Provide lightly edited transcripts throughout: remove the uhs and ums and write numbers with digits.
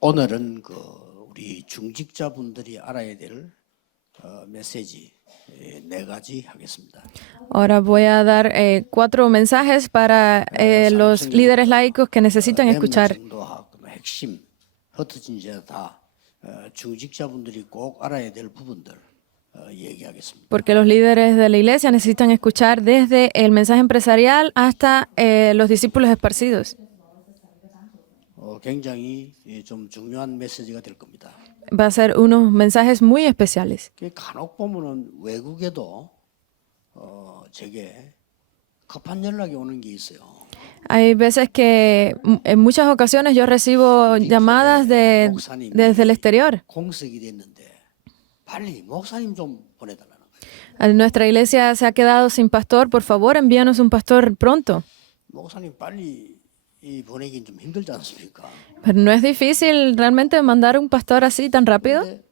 오늘은 우리 중직자분들이 알아야 될 메시지 네 가지 하겠습니다. Ahora voy a dar 4 mensajes para los líderes laicos que necesitan escuchar. 렘넌트정도와 핵심 흩어진 이제 다 중직자분들이 꼭 알아야 될 부분들 얘기하겠습니다. Porque los líderes de la iglesia necesitan escuchar desde el mensaje empresarial hasta los discípulos esparcidos. 굉장히 좀 중요한 메시지가 될 겁니다. Va a ser unos mensajes muy especiales. 간혹 보면은 외국에도 제게 급한 연락이 오는 게 있어요. Hay veces que en muchas ocasiones yo recibo llamadas desde el exterior. 공석이 됐는데 빨리 목사님 좀 보내달라는 거예요. A nuestra iglesia se ha quedado sin pastor. Por favor, envíanos un pastor pronto. 목사님 빨리 보내긴 좀 힘들지 않습니까? Pero no es difícil realmente mandar un pastor así tan rápido. 근데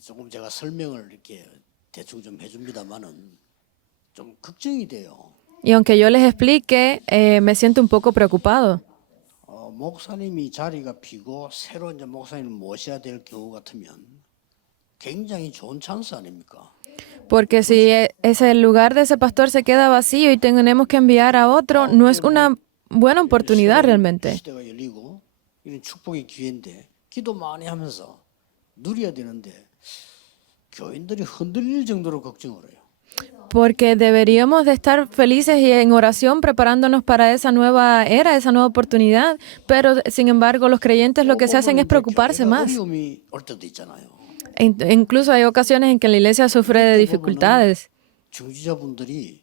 조금 제가 설명을 이렇게 대충 좀 해줍니다만은 좀 걱정이 돼요. Y aunque yo les explique, me siento un poco preocupado. 목사님이 자리가 비고 새로 이제 목사님을 모셔야 될 경우 같으면 굉장히 좋은 찬스 아닙니까? Porque si ese lugar de ese pastor se queda vacío y tenemos que enviar a otro, no es una buena oportunidad realmente. 시대가 열리고 이런 축복의 기회인데 기도 많이 하면서 누려야 되는데 교인들이 흔들릴 정도로 걱정을 해요. Porque deberíamos de estar felices y en oración preparándonos para esa nueva era, esa nueva oportunidad, pero sin embargo los creyentes lo que se hacen es preocuparse más. 어려움이 올 때도 있잖아요. Incluso hay ocasiones en que la iglesia sufre de dificultades. 중지자분들이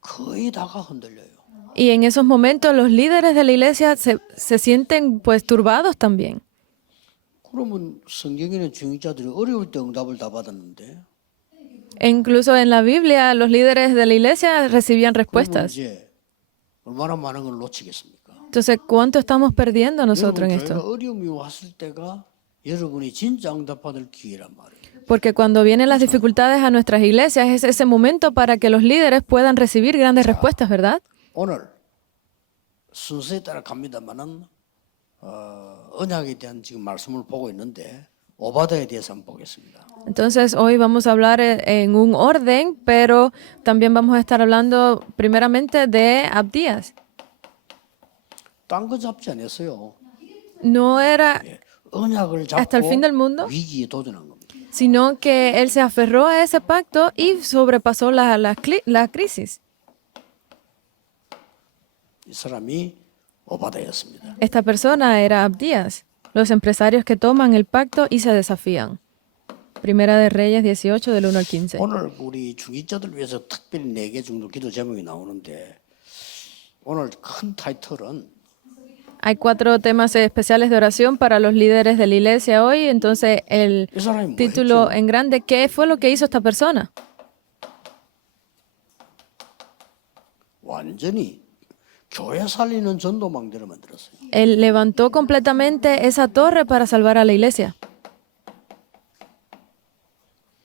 거의 다가 흔들려요. Y en esos momentos los líderes de la iglesia se sienten pues turbados también. 그러면 성경에는 중지자들이 어려울 때 응답을 다 받았는데 E incluso en la Biblia los líderes de la iglesia recibían 그러면 respuestas. 이제 얼마나 많은 걸 놓치겠습니까? Entonces, ¿cuánto estamos perdiendo nosotros en 여러분 교회가 esto? 어려움이 왔을 때가 여러분이 진짜 응답받을 기회란 말이에요. Porque cuando vienen las dificultades a nuestras iglesias es ese momento para que los líderes puedan recibir grandes respuestas, ¿verdad? 오늘 순서에 따라 갑니다만은 언약에 대한 지금 말씀을 보고 있는데 오바다에 대해서 한번 보겠습니다. Entonces, hoy vamos a hablar en un orden, pero también vamos a estar hablando primeramente de Abdías. 딴 거 잡지 않았어요. No era 언약을 hasta el fin del 잡고 mundo, 위기에 도전한 겁니다. sino que él se aferró a ese pacto y sobrepasó la crisis. 이 사람이 오바다였습니다. Esta persona era Abdías, los empresarios que toman el pacto y se desafían. Primera de Reyes 18, del 1 al 15. 오늘 우리 중직자들 위해서 특별히 4개 정도 기도 제목이 나오는데 오늘 큰 타이틀은 Hay 4 temas especiales de oración para los líderes de la iglesia hoy. Entonces, el 이 사람이 뭐 título 했죠? en grande, ¿qué fue lo que hizo esta persona? 완전히 교회 살리는 전도망대를 만들었어요. Él levantó completamente esa torre para salvar a la iglesia.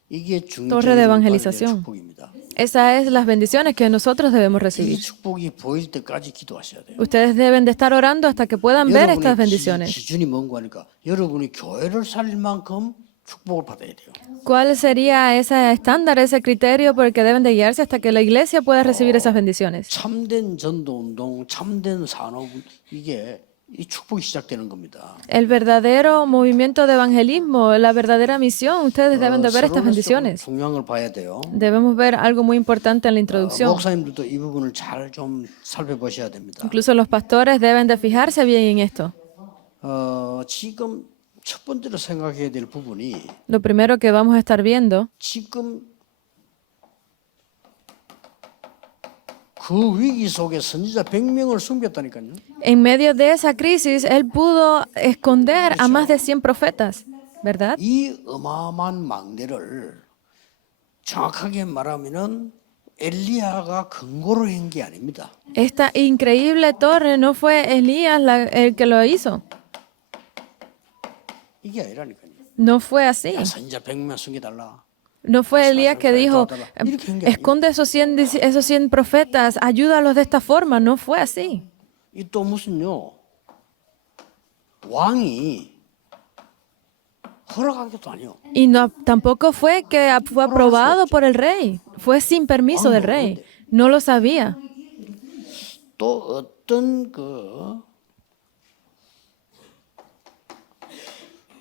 이게 Torre de 중직자들의 evangelización. 축복입니다. Esas son las bendiciones que nosotros debemos 이 recibir. 축복이 보일 때까지 기도하셔야 돼요. Ustedes deben de estar orando hasta que puedan ver estas bendiciones. 기준이 뭔가 하니까 여러분이 교회를 살릴 만큼 축복을 받아야 돼요. ¿Cuál sería ese estándar, ese criterio por el que deben de guiarse hasta que la iglesia pueda recibir esas bendiciones? 참된 전도운동, 참된 산업 이게 이 축복이 시작되는 겁니다. El verdadero movimiento de evangelismo, la verdadera misión, ustedes deben de ver estas 서론에서 bendiciones. 조금 중요한 걸 봐야 돼요. Debemos ver algo muy importante en la introducción. 목사님들도 이 부분을 잘 좀 살펴보셔야 됩니다. Incluso los pastores deben de fijarse bien en esto. 지금 첫 번째로 생각해야 될 부분이 Lo primero que vamos a estar viendo, 지금 그 위기 속에 선지자 100명을 숨겼다니까요. en medio de esa crisis, él pudo esconder a más de 100 profetas, ¿verdad? 이 어마어마한 망대를 정확하게 말하면은 엘리야가 근거로 한 게 아닙니다. Esta increíble torre no fue Elías el que lo hizo. 이게 아니라니까요. No fue así. 야, 선지자 100명 숨겨달라. No fue Elías que dijo, 이렇게 한게 아니에요. esconde esos 100 profetas, ayúdalos de esta forma. No fue así. 이 또 무슨요? 왕이 허락한 것도 아니요. Y no, tampoco fue que fue aprobado por el rey, fue sin permiso del rey. No lo sabía. 또 어떤 그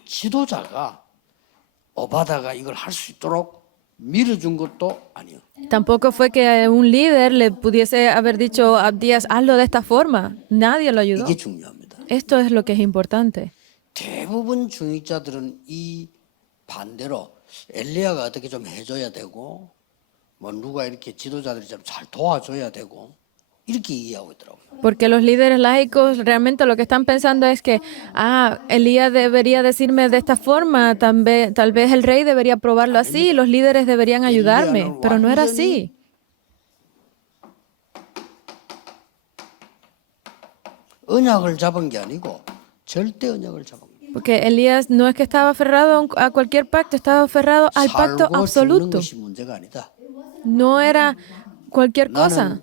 지도자가 오바다가 이걸 할 수 있도록 밀어준 것도 아니요. Tampoco fue que un líder le pudiese haber dicho a Abdías, hazlo de esta forma. Nadie lo ayudó. 이게 중요합니다. Esto es lo que es importante. 대부분 중직자들은 이 반대로 엘리야가 어떻게 좀 해줘야 되고 뭐 누가 이렇게 지도자들이 좀 잘 도와줘야 되고 이렇게 이해하고 있더라고요. Porque los líderes laicos realmente lo que están pensando es que, Elías debería decirme de esta forma, tal vez el rey debería probarlo así, los líderes deberían ayudarme, pero no era así. 언약을 잡은 게 아니고 절대 언약을 잡은 거예요. Porque Elías no es que estaba aferrado a cualquier pacto, estaba aferrado al pacto 살고 죽는 absoluto. 것이 문제가 아니다. No era cualquier cosa, 나는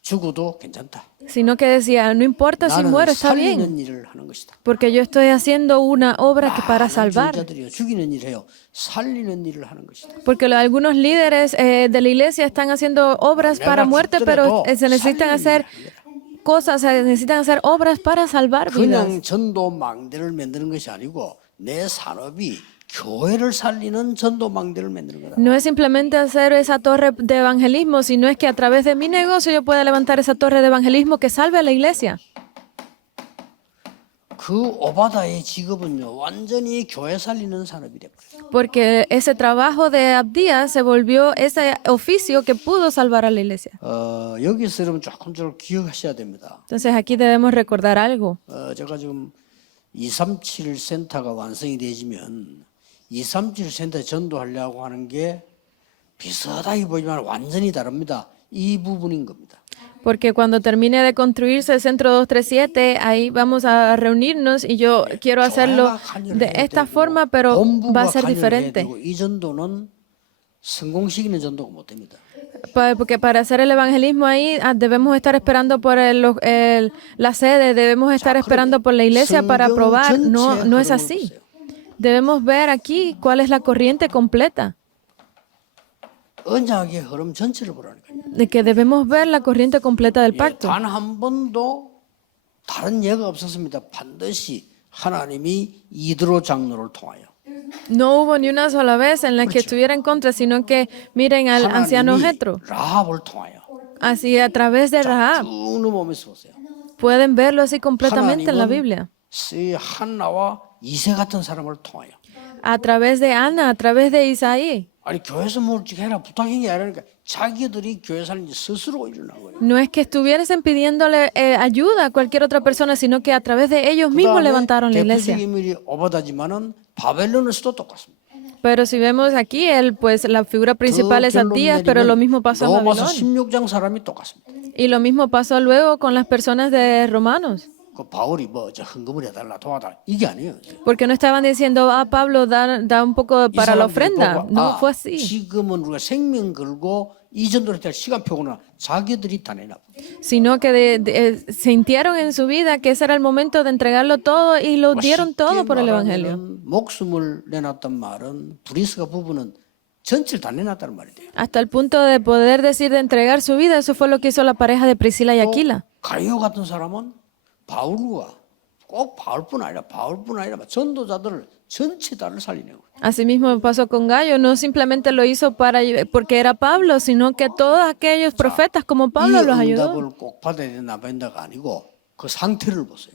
죽어도 괜찮다. sino que decía, no importa si 나는 muero, está bien, 살리는 일을 하는 것이다. porque yo estoy haciendo una obra que para salvar. 중직자들이요 죽이는 일을 해요. 살리는 일을 하는 것이다. Porque algunos líderes de la iglesia están haciendo obras para muerte, pero se necesitan hacer cosas, se necesitan hacer obras para salvar vidas. 그냥 전도망대를 만드는 것이 아니고 내 산업이 교회를 살리는 전도망대를 만드는 거다. No es simplemente hacer esa torre de evangelismo, sino es que a través de mi negocio yo pueda levantar esa torre de evangelismo que salve a la iglesia. 그 오바다의 직업은요 완전히 교회 살리는 산업이 됐어요. Porque ese trabajo de Abdías se volvió ese oficio que pudo salvar a la iglesia. 여기서 여러분 조금 기억하셔야 됩니다. Entonces aquí debemos recordar algo. 제가 지금 237 센터가 완성이 되지면 237 센터 전도하려고 하는 게 비슷하게 보이지만 완전히 다릅니다. 이 부분인 겁니다. Porque cuando termine de construirse el centro 237, ahí vamos a reunirnos y yo quiero hacerlo de esta forma, pero va a ser diferente. 이 전도는 성공시키는 전도가 못 됩니다. Porque para hacer el evangelismo ahí debemos estar esperando por la sede, debemos estar esperando por la iglesia para aprobar. No, no es así. Debemos ver aquí cuál es la corriente completa. 언약의 흐름 전체를 보라니까요. De que debemos ver la corriente completa del pacto. 단 한 번도 다른 예가 없었습니다. 반드시 하나님이 이드로 장로를 통하여. No hubo ni una sola vez en la que estuviera en contra, sino que miren al anciano Jetro. 라합을 통하여. Así a través de Rahab. 쭉 넘어오면서 보세요. Pueden verlo así completamente en la Biblia. 한나와 이세 같은 사람을 통하여. A través de Ana, a través de Isaí. 아니 교회에서 뭘 해라 부탁인 게 아니라 자기들이 교회 살린지 스스로 일어난 거예요. No es que estuviesen pidiéndole ayuda a cualquier otra persona, sino que a través de ellos mismos levantaron la iglesia. 대표적인 인물이 오바다지만은 바벨론에서도 똑같습니다. Pero si vemos aquí, pues la figura principal es Abdías, pero lo mismo pasó en 로마서 Babilonia. 16장 사람이 똑같습니다. Y lo mismo pasó luego con las personas de Romanos. 그 바울이 저 헌금을 해달라 도와달라 이게 아니에요. Porque no estaban diciendo, Pablo, da un poco 이 para la 사람들이 ofrenda. 보고, No fue así. 지금은 우리가 생명 걸고 이 전도를 할 시간표구나. 자기들이 다 내놔. Sino que sintieron en su vida que ese era el momento de entregarlo todo y lo dieron todo por el Evangelio. 목숨을 내놨단 말은 브리스가 부부는 전체를 다 내놨다는 말이 돼요. Hasta el punto de poder decir de entregar su vida, eso fue lo que hizo la pareja de Priscila y Aquila. 가이오 같은 사람은 바울과 꼭 바울뿐 아니라 전도자들을 전체 다를 살리는 거예요. Asimismo pasó con Gallo, no simplemente lo hizo porque era Pablo, sino que todos aquellos profetas como Pablo los 이 ayudó. 응답을 꼭 받아야 되나 받는다가 아니고 그 상태를 보세요.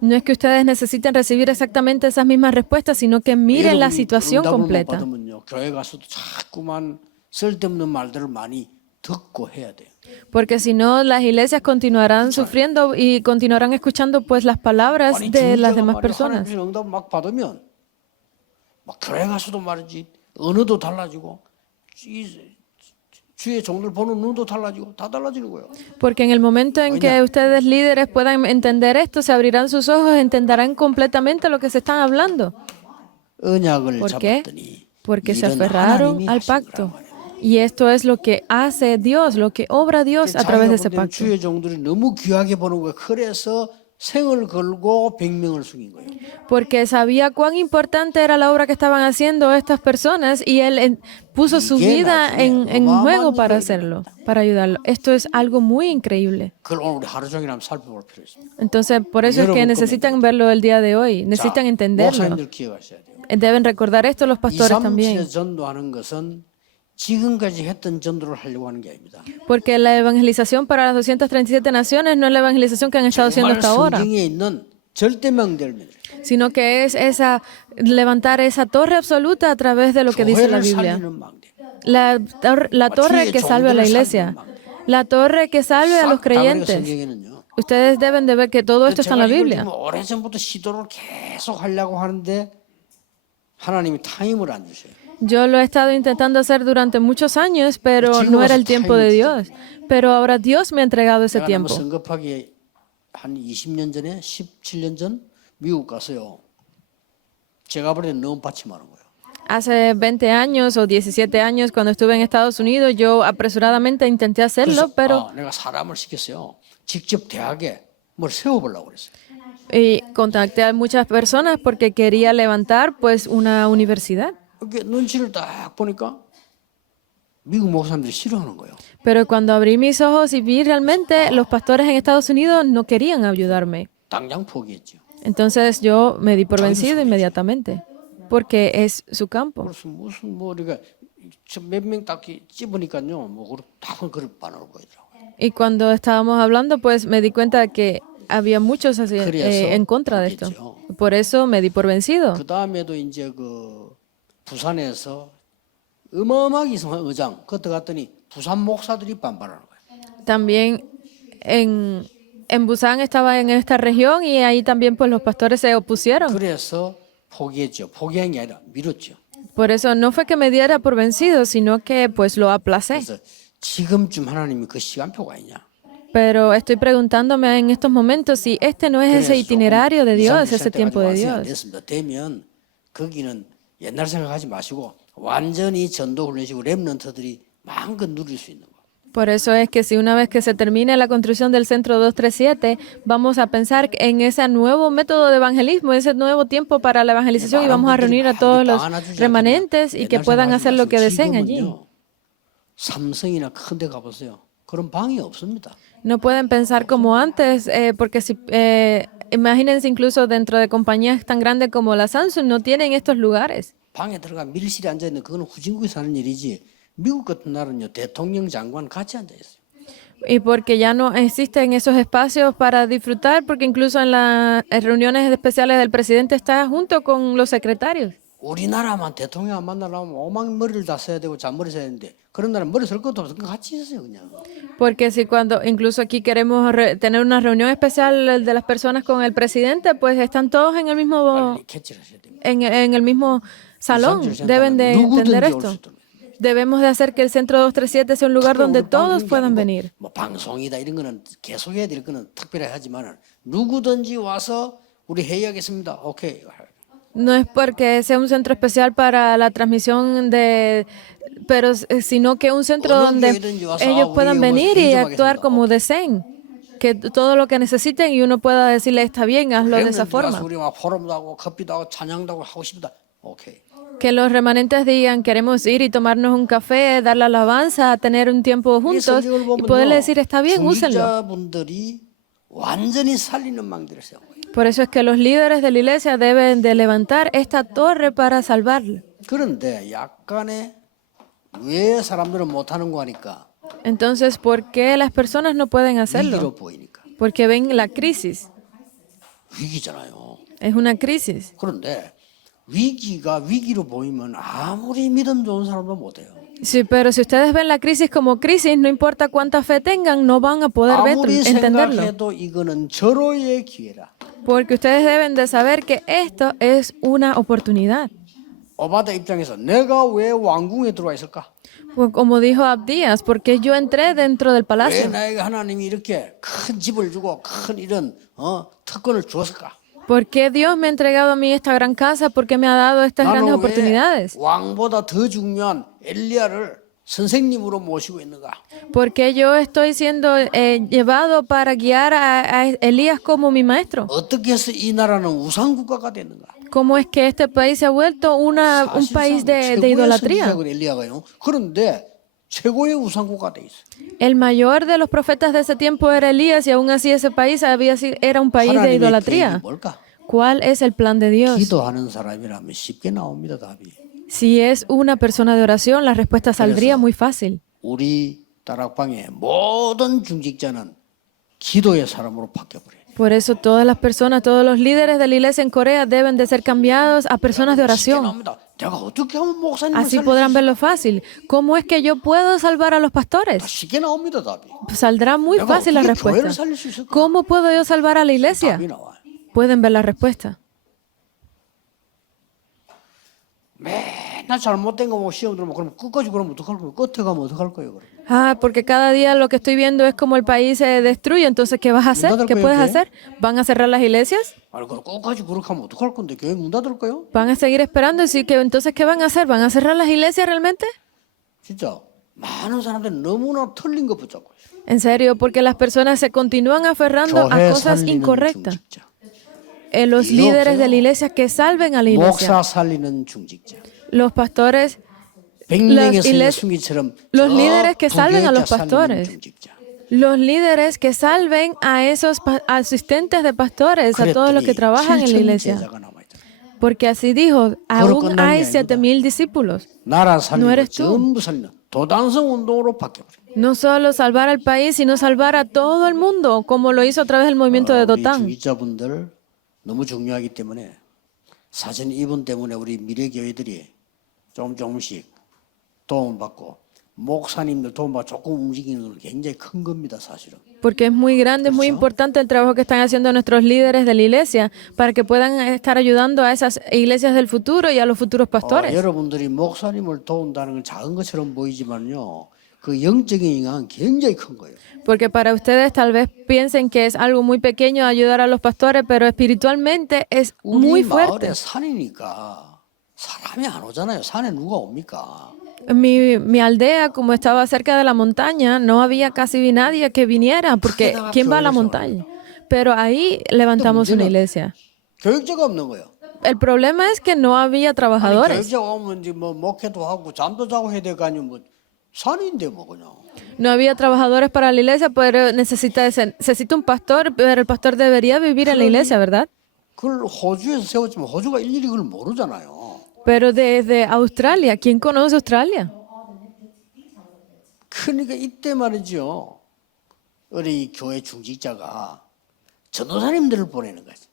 No es que ustedes necesiten recibir exactamente esas mismas respuestas, sino que miren la 여러분이 situación 응답을 못 completa. 받으면요, 교회 가서도 자꾸만 쓸데없는 말들을 많이 듣고 해야 돼요. Porque si no, las iglesias continuarán sufriendo y continuarán escuchando pues las palabras 아니, de las 중재가 demás 말이야, personas. 하나님 응답을 막 받으면 막 교회 가서도 말이지 언어도 달라지고 주의 종들 보는 눈도 달라지고 다 달라지는 거예요. Porque en el momento en que ustedes líderes puedan entender esto, se abrirán sus ojos, entenderán completamente lo que se están hablando. 언약을 ¿Por qué? 잡았더니 Porque se 이런 aferraron 하나님이 al 하신 pacto. 거란 말이에요. Y esto es lo que hace Dios, lo que obra Dios a través de ese 자기가 볼 때는 pacto. 주의 종들이 너무 귀하게 보는 거예요. 그래서 생을 걸고 100명을 죽인 거예요. Porque sabía cuán importante era la obra que estaban haciendo estas personas y él puso su vida en juego para hacerlo, para ayudarlo. Esto es algo muy increíble. 그걸 오늘 우리 하루 종일 한번 살펴볼 필요 있습니다. Entonces, por eso es que necesitan verlo el día de hoy, necesitan entenderlo. 목사님들 기억하셔야 돼요. Deben recordar esto los pastores también. 237에 전도하는 것은 지금까지 했던 전도를 하려고 하는 게 아닙니다. Porque la evangelización para las 237 naciones no es la evangelización que han estado haciendo 정말 hasta ahora, 성경에 있는 절대명대를 믿으라. sino que es levantar esa torre absoluta a través de lo que dice la 교회를 Biblia. 살리는 망대. La torre que salve a la iglesia, la torre que salve a los 싹다 그래서 creyentes. 성경에는요. Ustedes deben de ver que todo esto está en la 제가 이걸 Biblia. 지금 오래전부터 시도를 계속 하려고 하는데 하나님이 타임을 안 주셔요. Yo lo he estado intentando hacer durante muchos años, pero no era el tiempo de Dios. Pero ahora Dios me ha entregado ese 제가 너무 tiempo. 성급하게 한 20년 전에 17년 전 미국 가서요. 제가 볼 때는 너무 받침하는 거예요. Hace 20 años o 17 años, cuando estuve en Estados Unidos, yo apresuradamente intenté hacerlo, pero 내가 사람을 시켰어요. 직접 대학에 뭘 세워보려고 그랬어요. y contacté a muchas personas porque quería levantar pues una universidad. 이렇게 눈치를 딱 보니까 미국 목사님들이 싫어하는 거예요. Pero cuando abrí mis ojos y vi realmente, los pastores en Estados Unidos no querían ayudarme. 당장 포기했죠. Entonces yo me di por vencido inmediatamente, porque es su campo. 그래서 무슨 뭐 우리가 몇 명 딱 찝으니까요. 뭐 다 그걸 반으로 보이더라고요. Y cuando estábamos hablando, pues me di cuenta de que había muchos en contra de esto. Por eso me di por vencido. 그 다음에도 이제 그 부산에서 어마어마하게 이상한 의장 그때 갔더니 부산 목사들이 반발하는 거예요. También en Busan estaba en esta región y ahí también pues los pastores se opusieron. 그래서 포기했죠. 포기한 게 아니라 미뤘죠. Por eso no fue que me diera por vencido, sino que pues lo aplacé. 그래서 지금쯤 하나님이 그 시간표가 아니냐. Pero estoy preguntándome en estos momentos si este no es ese itinerario de Dios, ese tiempo de Dios. 됐습니다. 되면 거기는 옛날 생각하지 마시고 완전히 전도 훈련식으로 렘넌트들이 마음껏 누릴 수 있는 거. Por eso es que si una vez que se termine la construcción del Centro 237, vamos a pensar en ese nuevo método de evangelismo, ese nuevo tiempo para la evangelización y vamos a reunir a todos los remanentes y que puedan hacer lo que deseen allí. 삼성이나 큰 데 가보세요. 그런 방이 없습니다. No pueden pensar como antes, porque si imagínense incluso dentro de compañías tan grandes como la Samsung, no tienen estos lugares. 방에 들어가 밀실에 앉아 있는 그거는 후진국에서 하는 일이지. 미국 같은 나라는요 대통령 장관 같이 앉아 있어요. Y porque ya no existen esos espacios para disfrutar, porque incluso en las reuniones especiales del presidente está junto con los secretarios. 우리나라만 대통령 만나려면 오만 머리를 다 써야 되고 잔머리 써야 되는데 그런 나라는 머리 쓸 것도 없어. 그냥 같이 있어요 그냥. Porque si cuando incluso aquí queremos tener una reunión especial de las personas con el presidente, pues están todos en el mismo 빨리 캐치하셔야 됩니다. en el mismo salón. Deben de entender esto. Debemos de hacer que el Centro 237 sea un lugar donde todos puedan venir. 뭐 방송이다 이런 거는 계속해야 될 거는 특별히 하지만 누구든지 와서 우리 회의하겠습니다. 오케이. No es porque sea un centro especial para la transmisión pero sino que un centro donde ellos puedan venir y actuar como deseen, que todo lo que necesiten y uno pueda decirle está bien, hazlo de esa forma. 우리 막 포럼도 하고 커피도 하고 찬양도 하고 하고 싶다. 오케이. Que los remanentes digan queremos ir y tomarnos un café, dar la alabanza, tener un tiempo juntos y poderle decir está bien, úsenlo. 중직자분들이 완전히 살리는 망대를 세운 거예요. Por eso es que los líderes de la iglesia deben de levantar esta torre para salvarlo. 그런데 약간의 왜 사람들은 못하는 거 하니까 Entonces, ¿por qué las personas no pueden hacerlo? 위기로 보이니까. Porque ven la crisis. 위기잖아요. Es una crisis. 그런데 위기가 위기로 보이면 아무리 믿음 좋은 사람도 못해요. Sí, pero si ustedes ven la crisis como crisis, no importa cuánta fe tengan, no van a poder 아무리 entenderlo. 생각해도 이거는 절호의 기회라. Porque ustedes deben de saber que esto es una oportunidad. 오바다 입장에서 내가 왜 왕궁에 들어와 있을까? Pues como dijo Abdías, porque yo entré dentro del 왜 palacio. 나에게 하나님이 이렇게 큰 집을 주고 큰 이런 특권을 주었을까? ¿Por qué Dios me ha entregado a mí esta gran casa? ¿Por qué me ha dado estas grandes 나는 왜 oportunidades? 왕보다 더 중요한 엘리야를 선생님으로 모시고 있는가? ¿Por qué yo estoy siendo llevado para guiar a Elías como mi maestro? 어떻게 해서 이 나라는 우상 국가가 됐는가? ¿Cómo es que este país se ha vuelto un país de 최고의 idolatría? 선지자가 엘리야가요. 그런데 최고의 우상 국가가 돼 있어. El mayor de los profetas de ese tiempo era Elías y aún así ese país era un país de 하나님의 계획이 idolatría. 뭘까? ¿Cuál es el plan de Dios? 기도하는 사람이라면 쉽게 나옵니다, 답이. Si es una persona de oración, la respuesta saldría muy fácil. 우리 다락방의 모든 중직자는 기도의 사람으로 바뀌어버려요. Por eso todas las personas, todos los líderes de la iglesia en Corea deben de ser cambiados a personas de 쉽게 oración. 나옵니다. 내가 어떻게 하면 목사님을 Así 살릴 수 podrán 있을까? verlo fácil. ¿Cómo es que yo puedo salvar a los pastores? 쉽게 나옵니다, 답이. Saldrá muy 내가 fácil la 어떻게 respuesta. 교회를 살릴 수 있을까? ¿Cómo puedo yo salvar a la iglesia? 답이 나와요. Pueden ver la respuesta. 맨날 잘못된 거 뭐 시험 들으면 그럼 끝까지 그러면 어떡할 거예요? 끝에 가면 어떡할 거예요? 그럼? Porque cada día lo que estoy viendo es como el país se destruye. Entonces, ¿qué vas a hacer? ¿Qué puedes hacer? ¿Van a cerrar las iglesias? 아니 그럼 끝까지 그렇게 하면 어떡할 건데 교회 문 닫을 거예요? ¿Van a seguir esperando? Y sí, que entonces, ¿qué van a hacer? ¿Van a cerrar las iglesias realmente? 진짜 많은 사람들이 너무나 틀린 거 붙잡고 있어요. En serio, porque las personas se continúan aferrando a 교회 cosas 살리는 incorrectas. 중직자, Los líderes de la iglesia que salven a la iglesia. 목사 살리는 중직자, Los pastores, 백령의 iglesias- 승리처럼 los líderes que salven a los 부교육자 살리는 pastores. 중직자. los líderes que salven a esos asistentes de pastores, a todos los que trabajan en la 7천 iglesia. 제자가 남아있잖아요. Porque así dijo, aún 끝난 hay 게 7,000 discípulos. 나라 살리는 No 거 eres tú. 전부 살리는 도단성 운동으로 바뀌어버려요. No solo salvar al país, sino salvar a todo el mundo, como lo hizo a través del movimiento de 우리 Dotán. 중직자분들 너무 중요하기 때문에 사실 이분 때문에 우리 미래 교회들이 조금씩 도움을 받고 목사님들 도움받고 조금 움직이는 건 굉장히 큰 겁니다, 사실은. Porque es muy grande, es muy importante el trabajo que están haciendo nuestros líderes de la iglesia para que puedan estar ayudando a esas iglesias del futuro y a los futuros pastores. 여러분들이 목사님을 도운다는 건 작은 것처럼 보이지만요, 그 영적인 영향은 굉장히 큰 거예요. Porque para ustedes tal vez piensen que es algo muy pequeño ayudar a los pastores, pero espiritualmente es muy 우리 fuerte. 마을에 산이니까 사람이 안 오잖아요. 산에 누가 옵니까? Mi aldea, como estaba cerca de la montaña, no había casi nadie que viniera, porque ¿quién va a la montaña? Pero ahí levantamos una iglesia. 교육자가 없는 거예요. El problema es que no había trabajadores. 교육자가 오면 이제 뭐 목회도 하고 잠도 자고 해야 될 거 아니면 뭐 산인데 뭐 그냥. No había trabajadores para la iglesia, pero necesita un pastor, pero el pastor debería vivir en la iglesia, ¿verdad? 그걸 호주에서 세웠지만 호주가 일일이 그걸 모르잖아요. Pero desde Australia, ¿quién conoce Australia? 그러니까 이때 말이죠. 우리 교회 중직자가 전도사님들을 보내는 거지.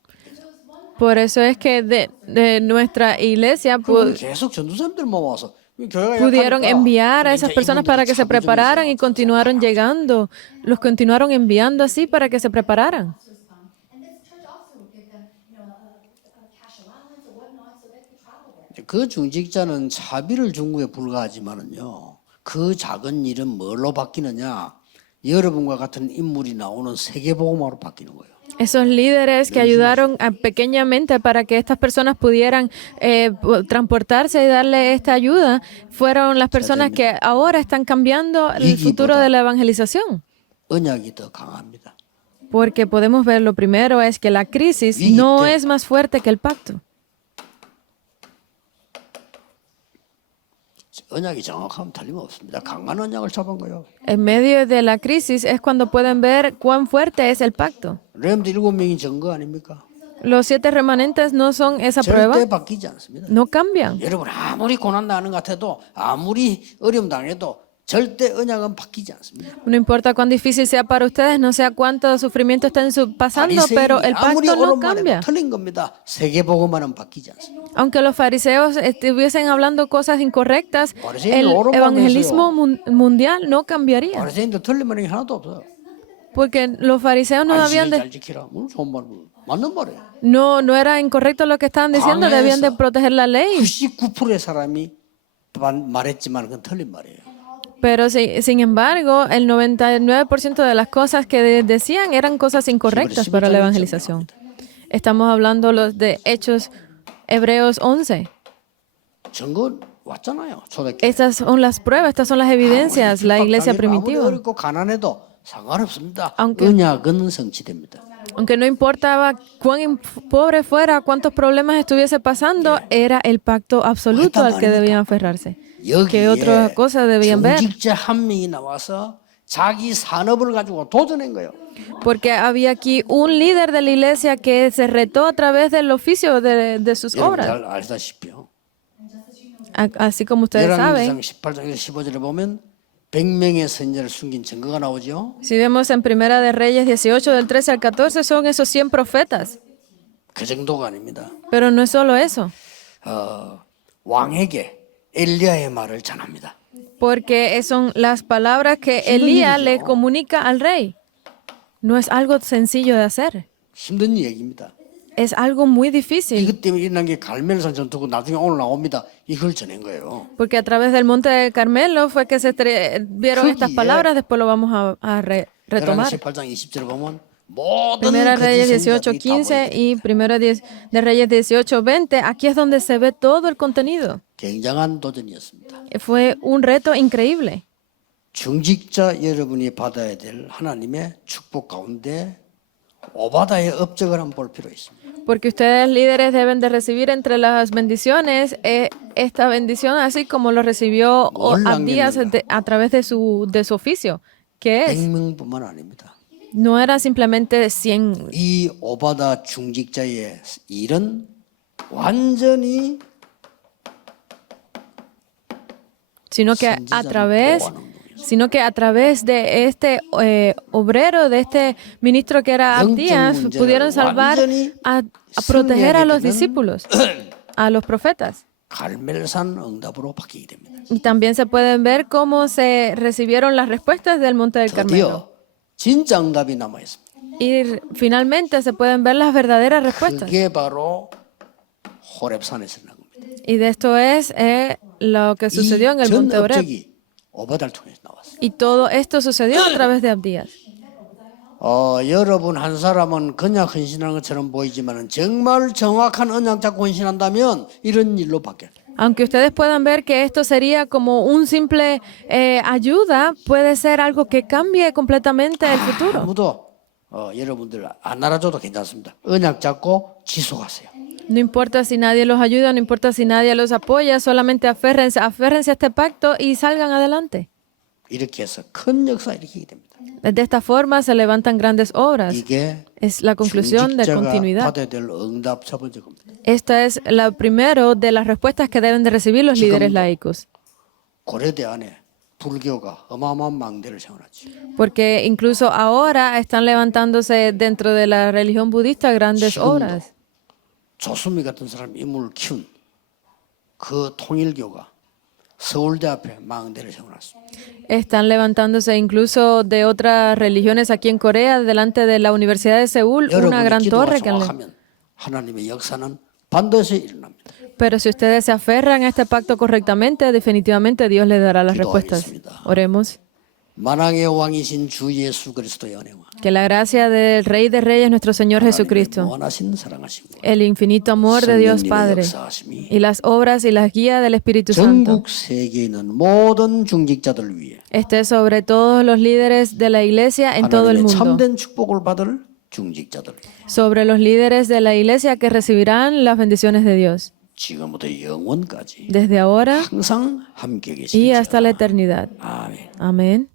Por eso es que de nuestra iglesia 그럼 계속 전도사님들 모아서 교회가 pudieron 약하니까 enviar a esas 이제 personas para que se 이분들이 prepararan y 자기중에서 continuaron llegando. Los continuaron enviando así para que se prepararan. And this church also would give them, a cash allowance or whatnot so they could travel there. 그 중직자는 자비를 준 거에 불과하지만은요. 그 작은 일은 뭘로 바뀌느냐? 여러분과 같은 인물이 나오는 세계복음화로 바뀌는 거예요. Esos líderes que ayudaron pequeñamente para que estas personas pudieran transportarse y darle esta ayuda fueron las personas que ahora están cambiando el futuro de la evangelización. 언약이 더 강합니다. Porque podemos ver, lo primero es que la crisis no es más fuerte que el pacto. 언약이 정확하면 틀림없습니다. 강한 언약을 잡은 거예요. En medio de la crisis es cuando pueden ver cuán fuerte es el pacto. 렘드 7명이 증거 아닙니까? Los 7 remanentes no son esa prueba, 절대 바뀌지 않습니다. no cambian. 여러분 아무리 고난 당하는 것 같아도 아무리 어려움 당해도 절대 언약은 바뀌지 않습니다. No importa cuán difícil sea para ustedes, no sé cuánto sufrimiento estén pasando, pero el 아무리 pacto no 옳은 말해도 cambia. 틀린 겁니다. 세계복음화는 바뀌지 않습니다. Aunque los fariseos estuviesen hablando cosas incorrectas, Fariseos el 옳은 evangelismo mundial no cambiaría. 바리새인들 틀린 말이 하나도 없어요. Porque los fariseos no habían 잘 지키라. 좋은 말 맞는 말이에요. no era incorrecto lo que estaban diciendo, debían de proteger la ley. 99%의 사람이 말했지만 그건 틀린 말이에요. Pero sin embargo, el 99% de las cosas que decían eran cosas incorrectas para la evangelización. Estamos hablando de Hechos Hebreos 11. 증거 왔잖아요. 초대교회. Estas son las pruebas, estas son las evidencias, la iglesia 아무리 primitiva. 어렵고 가난해도 상관없습니다. Aunque- 언약은 성취됩니다. Aunque no importaba cuán pobre fuera, cuántos problemas estuviese pasando, era el pacto absoluto al que debían aferrarse. ¿Qué otra cosa debían ver? 중직자 한 명이 나와서 자기 산업을 가지고 도전한 거예요. Porque había aquí un líder de la iglesia que se retó a través del oficio de sus 여러분 obras. 잘 아시다시피요. Así como ustedes 열왕기상 saben, 18장에서 15절에 보면 100명의 선지자를 숨긴 증거가 나오죠. si vemos en Primera de Reyes 18, del 13 al 14, son esos 100 profetas. 그 정도가 아닙니다. Pero no es solo eso, 왕에게 엘리야의 말을 전합니다. porque son las palabras que Elías le comunica al rey. No es algo sencillo de hacer, 힘든 얘기입니다. es algo muy difícil. 이것 때문에 일어난 게 갈멜산 전투고 나중에 오늘 나옵니다. 이걸 전한 거예요. Porque a través del monte de Carmelo fue que se vieron estas palabras, después lo vamos a retomar. 18장 20절에 보면 모든 Primera Reyes 거짓 18, 선지자들이 다 15 모이게 y Primera de Reyes 18, 20. Aquí es donde se ve todo el contenido. 굉장한 도전이었습니다. Fue un reto increíble. 중직자 여러분이 받아야 될 하나님의 축복 가운데 오바다의 업적을 한번 볼 필요 있습니다. Porque ustedes líderes deben de recibir entre las bendiciones esta bendición, así como lo recibió Abdías a través de su oficio, que es, 100명뿐만 아닙니다. no era simplemente 100. 이 오바다 중직자의 일은 완전히 sino que a través de este obrero, de este ministro que era Abdías, pudieron salvar a proteger a los discípulos, a los profetas. 갈멜산 응답으로 바뀌게 됩니다. Y también se pueden ver cómo se recibieron las respuestas del Monte del Carmelo. 드디어 진짜 응답이 남아 있습니다. Y finalmente se pueden ver las verdaderas respuestas. 그게 바로 호렙산에서 난 겁니다. Y de esto es lo que sucedió en el 전 Monte Horeb. 업적이 오바다를 통해서 나왔어요. Y todo esto sucedió a través de Abdías. 여러분 한 사람은 그냥 헌신하는 것처럼 보이지만 정말 정확한 언약 잡고 헌신한다면 이런 일로 바뀌어요. Aunque ustedes puedan ver que esto sería como un simple ayuda, puede ser algo que cambie completamente el futuro. 아무도 여러분들 안 알아줘도 괜찮습니다. 언약 잡고 지속하세요. No importa si nadie los ayuda, no importa si nadie los apoya, solamente aférrense a este pacto y salgan adelante. 이렇게 해서 큰 역사 일으키게 됩니다. De esta forma se levantan grandes obras. 이게 Es la conclusión de 중직자가 continuidad. 받아야 될 응답 첫 번째 겁니다. Esta es la primero de las respuestas que deben de recibir los líderes laicos. 고려대 안에 불교가 어마어마한 망대를 세워놨죠. Porque incluso ahora están levantándose dentro de la religión budista grandes obras. 조수미 같은 사람 인물을 키운 그 통일교가 서울대 앞에 망대를 세워놨습니다. Están levantándose incluso de otras religiones aquí en Corea, delante de la Universidad de Seúl, una gran 여러분이 torre 기도가 que han 정확하면 하나님의 역사는 반드시 일어납니다. Pero si ustedes se aferran a este pacto correctamente, definitivamente Dios les dará las respuestas. Oremos. 만왕의 왕이신 주 예수 그리스도의 은혜와 Que la gracia del Rey de Reyes, nuestro Señor 하나님의 Jesucristo, 무한하신 사랑하심과 el infinito amor de Dios 성령님의 Padre 역사하심이 y las obras y las guías del Espíritu Santo 전국 세계에 있는 모든 중직자들을 위해 esté sobre todos los líderes de la iglesia en todo el 하나님의 mundo, 참된 축복을 받을 중직자들 sobre los líderes de la iglesia que recibirán las bendiciones de Dios, 지금부터 영원까지 desde ahora 항상 함께 y 계시다. hasta la eternidad. 아멘. Amén.